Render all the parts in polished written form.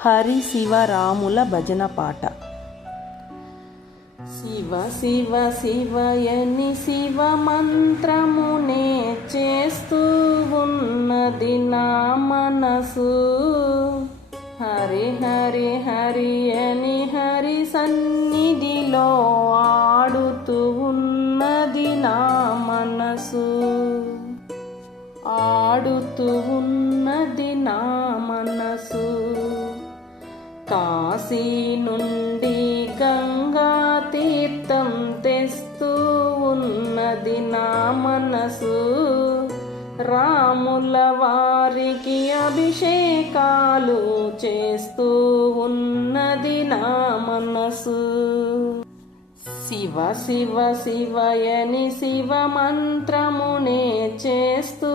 హరి శివరాముల భజన పాట. శివ శివ శివయని శివ మంత్రమునే చేస్తూ ఉన్నది నా మనసు. హరి హరి హరి అని హరి సన్నిధిలో ఆడుతూ ఉన్నది నా మనసు. ఆడుతూ ఉన్నది నా మనసు. కాశీ నుండి గంగా తీర్థం తెస్తూ ఉన్నది నా మనసు. రాముల వారికి అభిషేకాలు చేస్తూ ఉన్నది నా మనసు. శివ శివ శివయని శివ మంత్రమునే చేస్తూ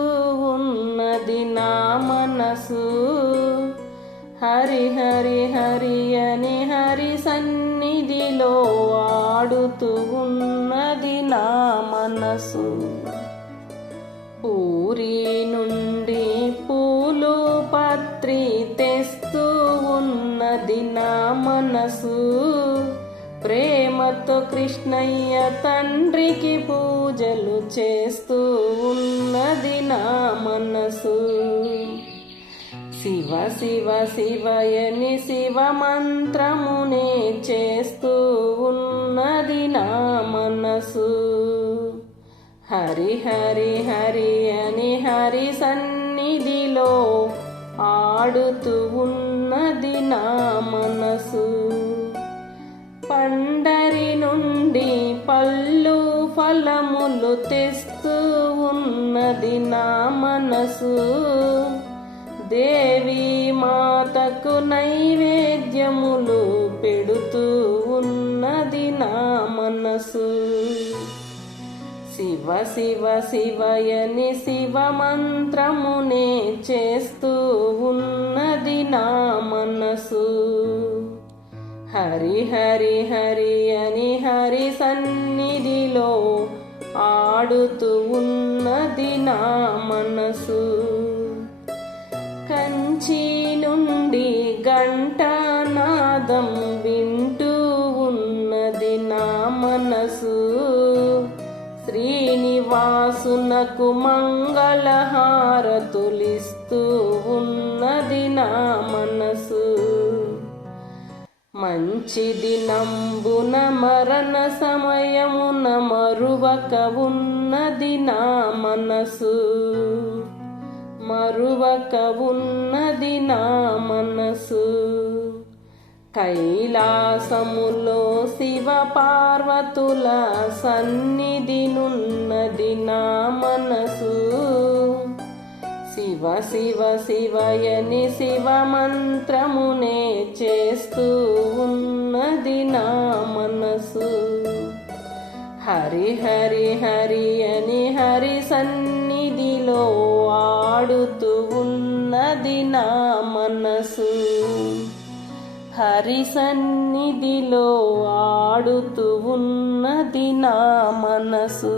ఉన్నది నా మనసు. హరి హరి హరి అని హరి సన్నిధిలో ఆడుతూ ఉన్నది నా మనసు. పూరి నుండి పూలు పత్రి తెస్తూ ఉన్నది నా మనసు. ప్రేమతో కృష్ణయ్య తండ్రికి పూజలు చేస్తూ ఉన్నది నా మనసు. శివ శివ శివయని శివ మంత్రమునే చేస్తూ ఉన్నది నా మనసు. హరి హరి హరి అని హరి సన్నిధిలో ఆడుతూ ఉన్నది నా మనసు. పండరి నుండి పళ్ళు ఫలములు తెస్తూ ఉన్నది నా మనసు. దేవి మాతకు నైవేద్యములు పెడుతూ ఉన్నది నా మనసు. శివ శివ శివయని శివ మంత్రమునే చేస్తూ ఉన్నది నా మనసు. హరి హరి హరి అని హరి సన్నిధిలో ఆడుతూ ఉన్నది నా మనసు. కంచి నుండి ఘంటానాదం వింటూ ఉన్నది నా మనసు. శ్రీనివాసునకు మంగళహారతులిస్తూ ఉన్నది నా మనసు. మంచి దినంబున మరణ సమయమున మరువక ఉన్నది నా మనసు. మరువక ఉన్నది నా మనసు. కైలాసములో శివ పార్వతుల సన్నిధి నున్నది నా మనసు. శివ శివ శివయని శివ మంత్రమునే చేస్తూ ఉన్నది నా మనసు. హరి హరి హరి అని హరి సన్నిధిలో ఆడుతూ ఉన్నది నా మనసు. హరి సన్నిధిలో ఆడుతూ ఉన్నది నా మనసు.